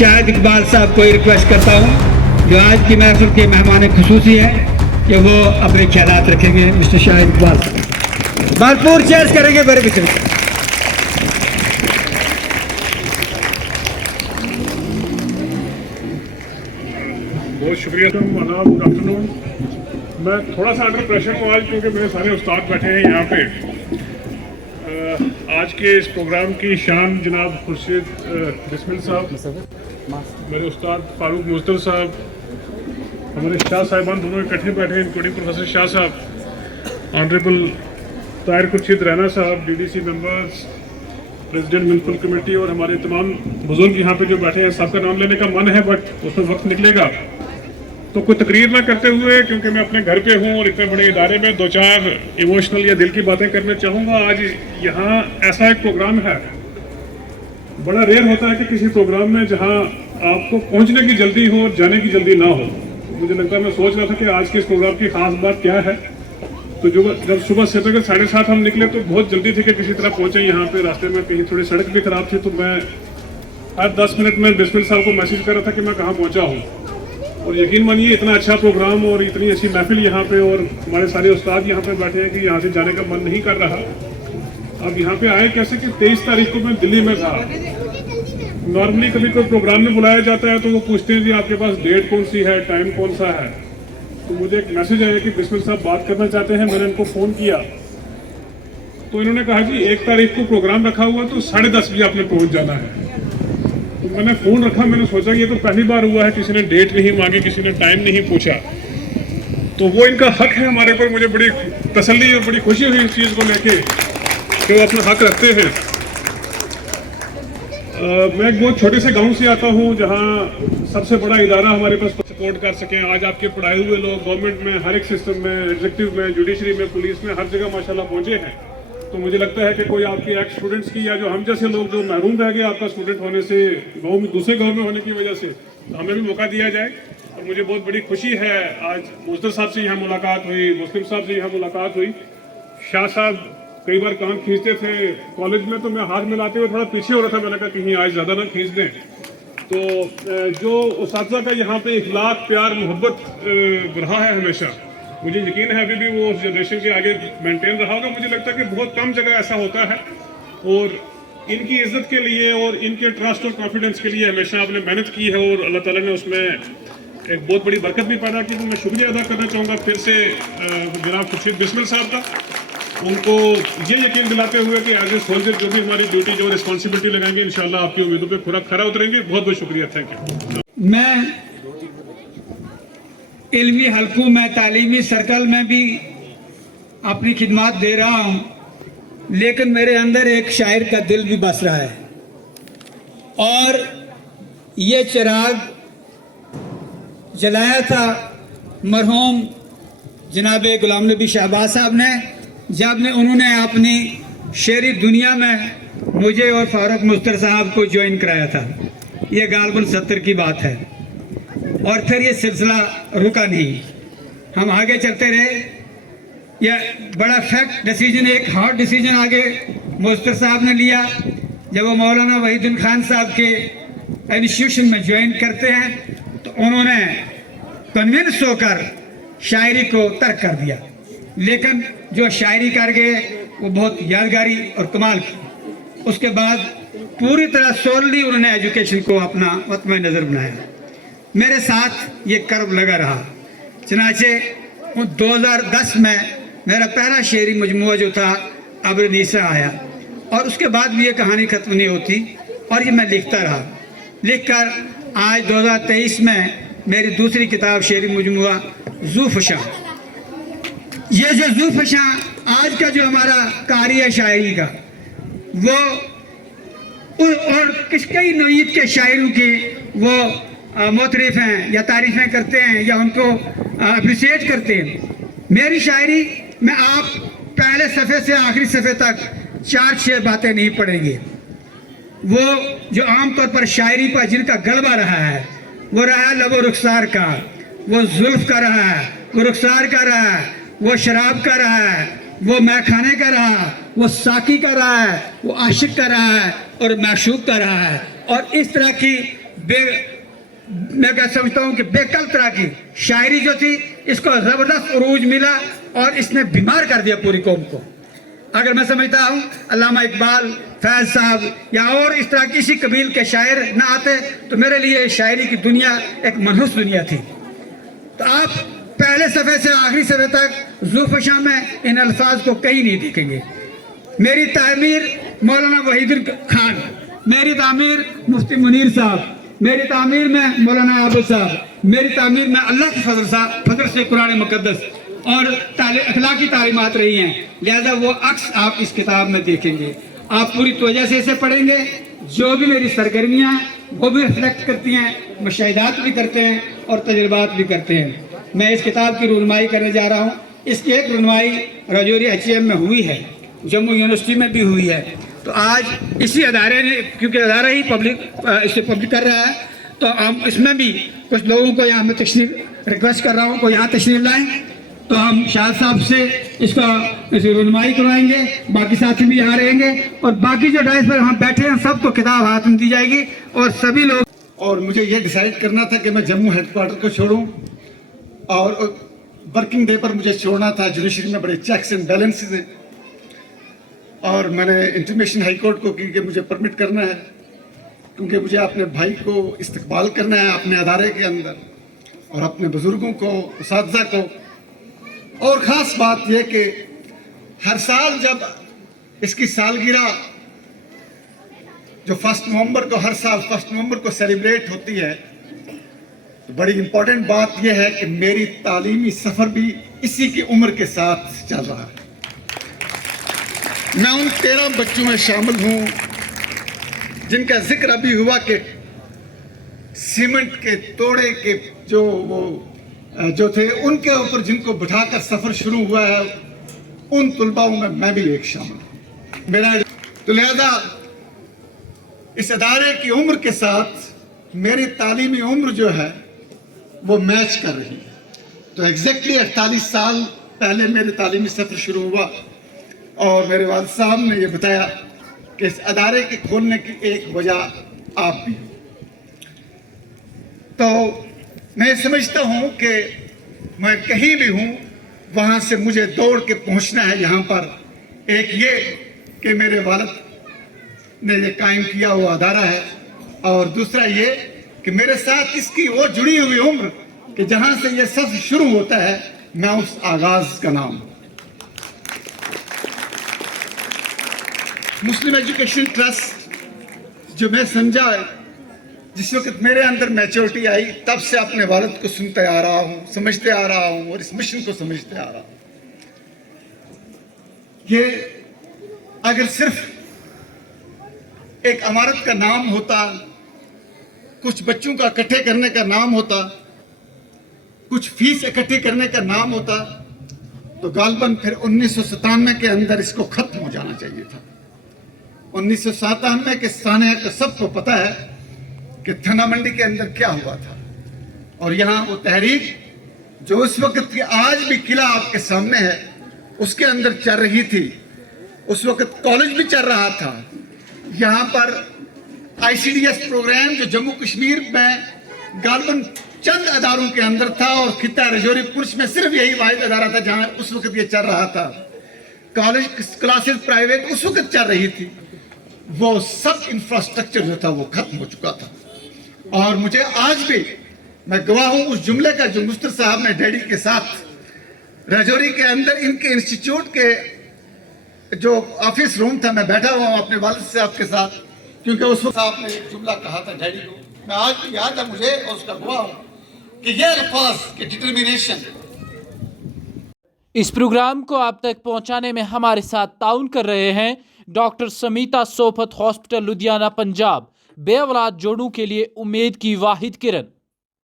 शाहिद इकबाल साहब को रिक्वेस्ट करता हूँ जो आज की महफिल के मेहमान खुसूसी हैं कि वो अपने ख्यालात रखेंगे। मिस्टर शाहिद इकबाल भरपूर चेयर्स करेंगे मेरे पीछे। बहुत शुक्रिया गुड आफ्टरनून। मैं थोड़ा सा अंडर प्रेशर हूँ आज क्योंकि मेरे सारे उस्ताद बैठे हैं यहाँ पे। आज के इस प्रोग्राम की शान जनाब खुर्शीद बिस्मिल साहब, मेरे उस्ताद फारूक मुज्तल साहब, हमारे शाह साहिबान दोनों इकट्ठे बैठे हैं इंक्लूडिंग प्रोफेसर शाह साहब, ऑनरेबल ताहिर खुर्शीद रैना साहब, DDC members, president municipal committee और हमारे तमाम बुजुर्ग यहाँ पे जो बैठे हैं। सबका नाम लेने का मन है बट उसमें वक्त निकलेगा तो कोई तकरीर ना करते हुए, क्योंकि मैं अपने घर पे हूँ और इतने बड़े इदारे में दो चार इमोशनल या दिल की बातें करना चाहूँगा। आज यहाँ ऐसा एक प्रोग्राम है, बड़ा रेयर होता है कि किसी प्रोग्राम में जहाँ आपको पहुँचने की जल्दी हो और जाने की जल्दी ना हो। मुझे लगता है, मैं सोच रहा था कि आज के इस प्रोग्राम की खास बात क्या है। तो जब सुबह 7:30 हम निकले तो बहुत जल्दी थी कि किसी तरह पहुँचे यहाँ पे। रास्ते में कहीं थोड़ी सड़क भी खराब थी तो मैं हर 10 मिनट में बिस्मिल साहब को मैसेज कर रहा था कि मैं कहाँ पहुँचा हूँ। और यकीन मानिए इतना अच्छा प्रोग्राम और इतनी अच्छी महफिल यहाँ पे और हमारे सारे उस्ताद यहाँ पे बैठे हैं कि यहाँ से जाने का मन नहीं कर रहा। अब यहाँ पे आए कैसे कि 23 तारीख को मैं दिल्ली में था। नॉर्मली कभी कोई प्रोग्राम में बुलाया जाता है तो वो पूछते हैं कि आपके पास डेट कौन सी है, टाइम कौन सा है। तो मुझे एक मैसेज आया कि बिस्मिल साहब बात करना चाहते हैं। मैंने इनको फ़ोन किया तो इन्होंने कहा जी 1 तारीख को प्रोग्राम रखा हुआ तो 10:30 बजे आपने पहुँच जाना है। तो मैंने फ़ोन रखा, मैंने सोचा ये तो पहली बार हुआ है किसी ने डेट नहीं मांगी, किसी ने टाइम नहीं पूछा। तो वो इनका हक है हमारे पर। मुझे बड़ी तसल्ली और बड़ी खुशी हुई इस चीज़ को लेके कि वो अपना हक रखते हैं। मैं एक बहुत छोटे से गांव से आता हूं जहां सबसे बड़ा इदारा हमारे पास सपोर्ट कर सकें। आज आपके पढ़ाए हुए लोग गवर्नमेंट में, हर एक सिस्टम में, एग्जीक्यूटिव में, जुडिशरी में, पुलिस में, हर जगह माशाल्लाह पहुंचे हैं। तो मुझे लगता है कि कोई आपके एक्स स्टूडेंट्स की या जो हम जैसे लोग जो महरूम रह गए आपका स्टूडेंट होने से, गाँव में दूसरे गाँव में होने की वजह से, तो हमें भी मौका दिया जाए। और मुझे बहुत बड़ी खुशी है, आज मुज्तल साहब से यहाँ मुलाकात हुई, मुस्लिम साहब से यहाँ मुलाकात हुई। शाह साहब कई बार काम खींचते थे कॉलेज में तो मैं हाथ मिलाते हुए थोड़ा पीछे हो रहा था। मैंने कहा कहीं आज ज़्यादा ना खींच दें। तो जो उस्ताज़ा का यहाँ पे इखलाक, प्यार, मोहब्बत रहा है हमेशा, मुझे यकीन है अभी भी वो उस जनरेशन के आगे मेंटेन रहा होगा। मुझे लगता है कि बहुत कम जगह ऐसा होता है। और इनकी इज्जत के लिए और इनके ट्रस्ट और कॉन्फिडेंस के लिए हमेशा आपने मेहनत की है और अल्लाह ताला ने उसमें एक बहुत बड़ी बरकत भी पैदा की। तो मैं शुक्रिया अदा करना चाहूँगा फिर से जनाब खुर्शीद बिस्मिल साहब का, उनको ये यकीन दिलाते हुए कि एज ए सोल्जर जो भी हमारी ड्यूटी जो रिस्पॉन्सिबिलिटी लगाएंगे इंशाल्लाह आपकी उम्मीदों पे पूरा खरा उतरेंगे। बहुत बहुत शुक्रिया, थैंक यू। मैं इल्मी हलकों में, तालीमी सर्कल में भी अपनी खिदमत दे रहा हूँ, लेकिन मेरे अंदर एक शायर का दिल भी बस रहा है। और ये चिराग जलाया था मरहूम जनाब गुलाम नबी शहबाज साहब ने, जब उन्होंने अपनी शेरी दुनिया में मुझे और फारूक मुज्तल साहब को ज्वाइन कराया था। ये गालबन 70 की बात है। और फिर ये सिलसिला रुका नहीं, हम आगे चलते रहे। यह बड़ा फैक्ट डिसीजन, एक हार्ड डिसीजन आगे मुज्तल साहब ने लिया जब वो मौलाना वहीदुल खान साहब के इंस्टीट्यूशन में ज्वाइन करते हैं। तो उन्होंने कन्विंस होकर शायरी को तर्क कर दिया, लेकिन जो शायरी कर गए वो बहुत यादगारी और कमाल की। उसके बाद पूरी तरह सोलली उन्होंने एजुकेशन को अपना वतन नज़र बनाया। मेरे साथ ये कर्ब लगा रहा। चनाचे 2010 में मेरा पहला शेरी मजमूआ जो था अब्र नीसा आया, और उसके बाद भी ये कहानी ख़त्म नहीं होती और ये मैं लिखता रहा। लिखकर आज 2023 में मेरी दूसरी किताब शेरी मजमूआ ज़ूफ़शा। ये जो ज़ूफ़शा आज का जो हमारा कारी है शायरी का, वो और कई नौईद के शायरों की वो मोतरिफ हैं या तारीफ़ें करते हैं या उनको अप्रिशिएट करते हैं। मेरी शायरी में आप पहले सफ़े से आखिरी सफ़े तक 4-6 बातें नहीं पढ़ेंगे। वो जो आमतौर पर शायरी पर जिनका गलबा रहा है, वो रहा है लबो रुखसार का, वो जुल्फ का रहा है, वो रुखसार का रहा है, वो शराब का रहा है, वो मैखाने का रहा, वो साकी का रहा है, वो आशिक का रहा है और माशूक का रहा है। और इस तरह की मैं क्या समझता हूँ कि बेकल तरह की शायरी जो थी, इसको ज़बरदस्त उरूज मिला और इसने बीमार कर दिया पूरी कौम को। अगर मैं समझता हूँ अल्लामा इकबाल, फैज साहब या और इस तरह किसी कबील के शायर ना आते तो मेरे लिए शायरी की दुनिया एक मनहूस दुनिया थी। तो आप पहले सफ़े से आखिरी सफ़े तक ज़ुल्फ़शा में इन अल्फाज को कहीं नहीं देखेंगे। मेरी तामीर मौलाना वहीदुल खान, मेरी तामीर मुफ्ती मुनीर साहब, मेरी तामीर में मौलाना आबू साहब, मेरी तामीर में अल्लाह के फजल से कुरान मुकद्दस और अखलाकी तालीमात रही हैं। लिहाजा वो अक्स आप इस किताब में देखेंगे। आप पूरी तवज्जो से इसे पढ़ेंगे। जो भी मेरी सरगर्मियाँ वो भी रिफ्लेक्ट करती हैं, मुशाहिदात भी करते हैं और तजुर्बात भी करते हैं। मैं इस किताब की रुनमाई करने जा रहा हूँ। इसकी एक रुनमाई राजौरी HM में हुई है, जम्मू यूनिवर्सिटी में भी हुई है। तो आज इसी अदारे ने, क्योंकि अदारा ही इसे पब्लिक कर रहा है, तो हम इसमें भी कुछ लोगों को यहाँ मैं तशरीफ रिक्वेस्ट कर रहा हूँ को यहाँ तशरीफ लाएँ। तो हम शाह साहब से इसे रुनमाई करवाएंगे, बाकी साथी भी यहाँ रहेंगे और बाकी जो डाइस पर हम बैठे हैं सबको किताब हाथ में दी जाएगी और सभी लोग। और मुझे ये डिसाइड करना था कि मैं जम्मू हेडक्वार्टर को छोड़ूं और वर्किंग डे पर मुझे छोड़ना था। जुडिशरी में बड़े चेक्स एंड बैलेंसेस हैं और मैंने इंटीमेशन हाई कोर्ट को की कि मुझे परमिट करना है, क्योंकि मुझे अपने भाई को इस्तकबाल करना है अपने अदारे के अंदर और अपने बुजुर्गों को, उसातिज़ा को। और ख़ास बात यह कि हर साल जब इसकी सालगिरह जो 1 नवंबर को, हर साल 1 नवंबर को सेलिब्रेट होती है, तो बड़ी इंपॉर्टेंट बात यह है कि मेरी तालीमी सफ़र भी इसी की उम्र के साथ चल रहा है। मैं उन 13 बच्चों में शामिल हूँ जिनका जिक्र अभी हुआ कि सीमेंट के तोड़े के जो थे उनके ऊपर जिनको बिठाकर सफ़र शुरू हुआ है, उन तुलबाओं में मैं भी एक शामिल हूँ। मेरा तो लिहाजा इस अदारे की उम्र के साथ मेरी तालीमी उम्र जो है वो मैच कर रही है। तो एग्जैक्टली 48 साल पहले मेरे तालीमी सफ़र शुरू हुआ और मेरे वालिद साहब ने ये बताया कि इस अदारे के खोलने की एक वजह आप भी। तो मैं समझता हूँ कि मैं कहीं भी हूँ वहाँ से मुझे दौड़ के पहुँचना है यहाँ पर। एक ये कि मेरे वालिद ने ये कायम किया हुआ अदारा है और दूसरा ये कि मेरे साथ इसकी वो जुड़ी हुई उम्र कि जहाँ से ये सफ़र शुरू होता है, मैं उस आगाज़ का नाम मुस्लिम एजुकेशन ट्रस्ट जो मैं समझा जिस वक्त मेरे अंदर मैच्योरिटी आई तब से अपने वालिद को सुनते आ रहा हूँ, समझते आ रहा हूँ और इस मिशन को समझते आ रहा हूँ। ये अगर सिर्फ एक इमारत का नाम होता, कुछ बच्चों का इकट्ठे करने का नाम होता, कुछ फीस इकट्ठी करने का नाम होता, तो गालबन फिर 1997 के अंदर इसको खत्म हो जाना चाहिए था। 1997 के साने का सबको पता है कि थाना मंडी के अंदर क्या हुआ था और यहाँ वो तहरीक जो उस वक्त की आज भी किला आपके सामने है उसके अंदर चल रही थी। उस वक्त कॉलेज भी चल रहा था। यहाँ पर ICDS प्रोग्राम जो जम्मू कश्मीर में गालबन चंद अदारों के अंदर था और खिता राजौरी पुंछ में सिर्फ यही वाहिद अदारा था जहाँ उस वक्त ये चल रहा था। कॉलेज क्लासेस प्राइवेट उस वक्त चल रही थी। वो सब इंफ्रास्ट्रक्चर जो था वो खत्म हो चुका था। और मुझे आज भी मैं गवाह हूँ उस जुमले का जो मुस्तर साहब ने डैडी के साथ राजौरी के अंदर इनके इंस्टीट्यूट के जो ऑफिस रूम था, मैं बैठा हुआ हूँ अपने वालिद साहब के साथ, क्योंकि उस वक्त आपने एक जुमला कहा था डैडी को, मैं आज भी याद है मुझे और उसका गवाह हूँ कि ये अल्फाज की डिटर्मिनेशन। इस प्रोग्राम को आप तक पहुंचाने में हमारे साथ ताउन कर रहे हैं डॉक्टर समीता सोफत हॉस्पिटल लुधियाना पंजाब, बेऔलाद जोड़ों के लिए उम्मीद की वाहिद किरण।